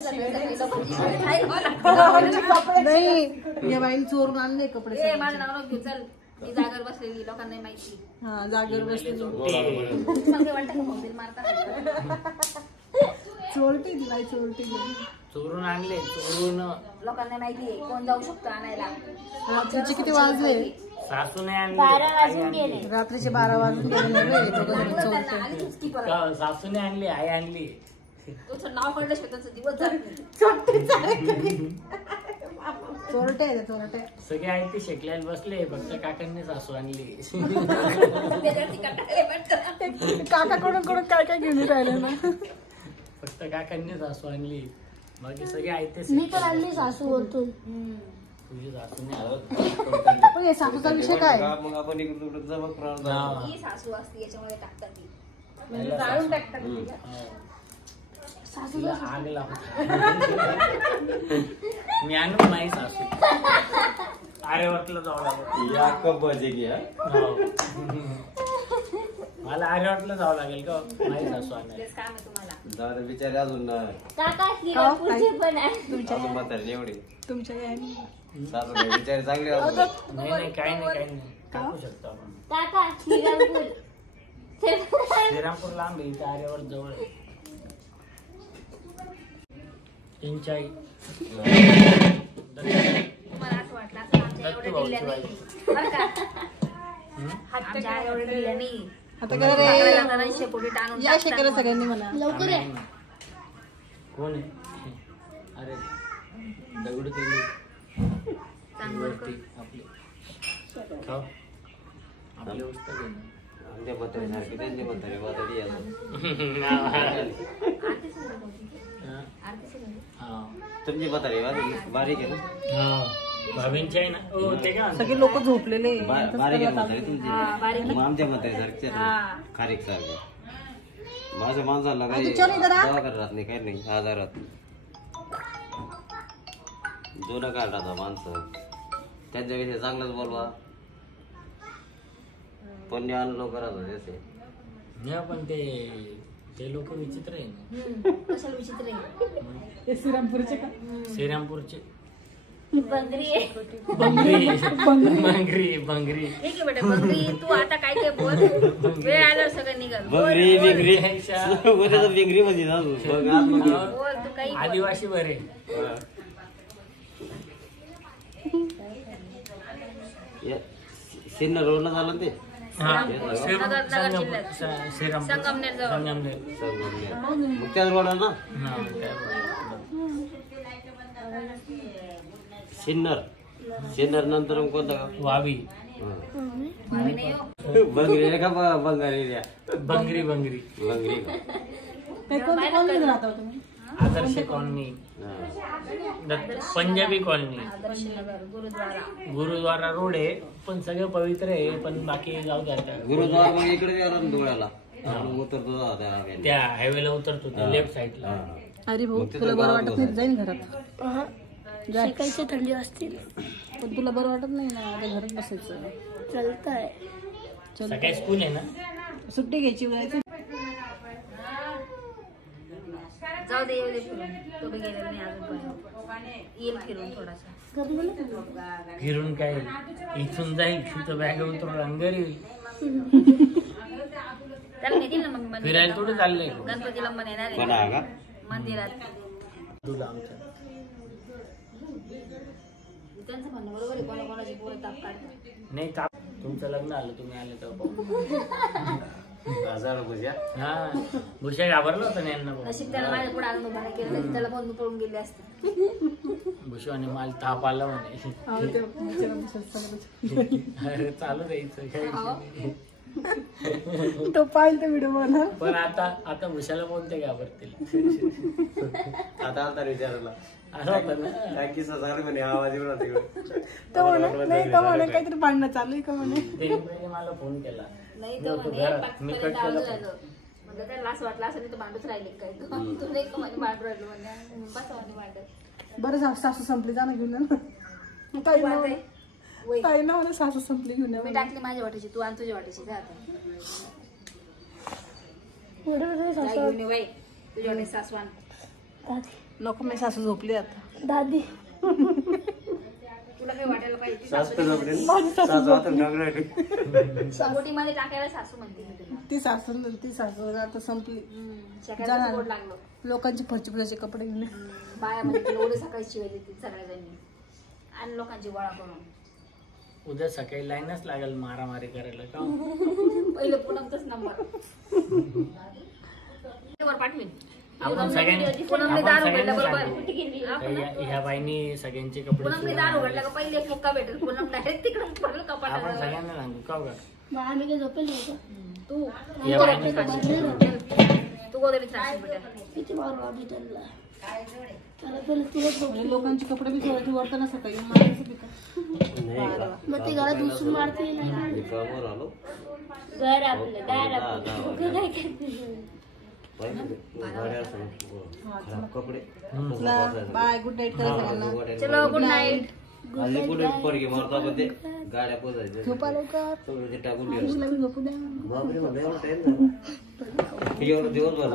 नाही या बाईने चोरून आणले कपडे. माझं नाव नको घेऊ, चल. मी जागर बसलेली, लोकांना नाही माहिती. हा जागर बसलेली चोरटी दिलाय, चोरटी चोरून आणले, चोरून लोकांना माहिती आहे कोण जाऊ शकतो आणायला. रात्रीचे किती वाजले? सासूने आणले, 12 वाजून गेले. रात्रीचे 12 वाजून गेले. सासूने आणली, आई आणली. तुझं नाव पडलं त्याचा दिवस जात नाही. चोरटे आहे चोरटे. सगळे आई ते शेकल्याला बसले, फक्त काकांनी सासू आणली. काकाकडून कडून काय काय घेऊन राहिले ना. फक्त काकांनी सासू आणली, बाकी सगळे आई ते. मी तर आणली सासू वरतून. तुझी सासू नाही. पण हे सासूचा विषय काय? मग आपण इकडे ही सासू असते याच्यामुळे टाकतात ती. म्हणजे जाळून टाकतात. सासूला आग लावून मी आणून नाही सासू. आर्यवाटला जावं लागेल. या कप बजे की मला आर्यवाटला जावं लागेल का नाही सासू आणायला. काम आहे तुम्हाला. दादा बिचारे अजून अजून म्हातारे एवढे तुमच्या सासू बिचारे चांगले नाही नाही काही नाही काही नाही टाकू शकतो आपण. श्रीरामपूर लांब आहे, इथे आर्यवाट जवळ आहे. चिंचाई मला असं वाटलं असं आमच्या एवढ्या दिल्या नाही बरं का. आमच्या एवढ्या दिल्या नाही. आता करा रे शेपोटी टाणून या शेकरा सगळ्यांनी म्हणा. लवकर आहे. कोण आहे? अरे दगड केली वरती आपली खाऊ आपली उस्ता घे. आमच्या म्हातारे सारखे त्यांचे म्हातारे वादळी तुमची म्हातारे बारीक आहे ना. भाभींची आहे ना. हो ते का सगळे लोक झोपलेले. बारीक आहे म्हातारे तुमची. मग आमच्या म्हातारे सारखे खारीक सारखे. माझ्या माणसाला काही दवाखाना राहत नाही, काही नाही. आजारात जुनं काळ राहता माणसं, त्यांच्याविषयी चांगलंच बोलवा. पण लोक राहतात त्याचे. नाही पण ते लोक विचित्र आहे ना. कशाला विचित्र आहे? श्रीरामपूरचे का? श्रीरामपूरचे बंगरी आहे. बंगरी बंगरी ठीक आहे बेटा, बंगरी. तू आता काय काय बोल, वेळ आल्यावर सगळं निघाल. बंगरी बिंगरी बिंगरी मध्ये ना बोल तू काही. आदिवासी बरे. सिन्नर रोडला झालं ते. संगमनेर जवळ. मग त्याच रोडला ना सिन्नर नंतर मग कोणता गाव? वावी. बंगरी का बंगारी? बंगरी बंगरी बंगरी राहता तुम्ही? Adarsh colony, Punjabi colony, Gurudwara road आहे. पण सगळं पवित्र आहे, पण बाकी जाऊ द्या. गुरुद्वारा मग इकडे डोळ्याला उतरतो त्या हायवेला उतरतो त्या लेफ्ट साईडला. अरे भाऊ तुला बरं वाटत नाही? जाईन घरात. शिकायची थंडी असतील पण तुला बरं वाटत नाही ना, आता घरात बसायचं. चालतंय. सकाळी स्कूल आहे ना, सुट्टी घ्यायची. जाऊ दे, येऊ दे फिरून. तो बी गेलेला नाही अजून, येईल फिरून थोडासा. फिरून काय इथून जाईल, तिथं बॅग उतरून घरी त्याला नेतील ना मग. फिरायला थोडं चाललंय. गणपतीला मन येणार आहे मंदिरात. तुला आमच्या त्यांचं म्हणणं बरोबर आहे, कोणाकोणाची पोरं ताप काढतात. नाही ताप. तुमचं लग्न आलं, तुम्ही आले तेव्हा हा भुशा घाबरला होता ना यांना. नशीब त्याला माझ्या पुढे आणून उभा केलं, त्याला पण पळून गेले असते. भुशा आणि मला ताप आला म्हणे. अरे चालू द्यायचं तो पाहिलं तर व्हिडिओ मला. पण आता भुशाला बोलते घाबरतील. आता आलता विचारायला काय किस्सा झाला म्हणे, आवाज एवढा तिकडे. तो म्हणा नाही, तो म्हणा काहीतरी भांडणं चालू आहे का म्हणे. मला फोन केला. नाही तो म्हणे मी कट केला. म्हणजे त्याला असं वाटलं असं, तर भांडूच राहिले काय. तू नाही का म्हणे भांडू राहिलो म्हणजे बस म्हणे भांडत. बरं सासू संपली, जा ना घेऊन ना. काही ना मला सासू संपली घेऊन. मी टाकली माझ्या वाटायची, तू आण तुझ्या वाटायची. जा आता घेऊन ये बाई, तुझ्या वाटायची सासू आण. नको मी सासू झोपली आता. दादी तुला काही वाटायला पाहिजे बोटीमध्ये टाकायला सासू म्हणते मी तुला. ती सासू आता संपली. शेकायला बोट लागलो. लोकांचे फरची कपडे घेऊन बाया म्हणजे तुला उद्या सकाळी शिवाय देतील सगळ्याजणी आणि लोकांची गोळा करून. उद्या सकाळी लाईनच लागेल मारामारी करायला का. पहिलं पूनमचाच नंबर पाठवीन. आपण सगळ्यांनी पूनमने दार उघडला बरोबर. ह्या बाईनी सगळ्यांचे कपडे पूनमने दार उघडला का पहिले एक मुक्का भेटेल. पूनम डायरेक्ट तिकडे पडलं कपाटात. आपण सगळ्यांना सांगू का बघा. तू या बाईनी तू गोदरीत राहशील बेटा. लोकांचे कपडे बी थोडे वरताना सकाळी मग ते घरात घुसून मारते. घर आपलं दार कपडे बाय. गुड नाईट करा सगळ्यांना. चलो गुड नाईट. पडगे मारता गाड्या पोचायच्या झोपा लवकर. टाकून झोपू द्या. बापरे दिवसभर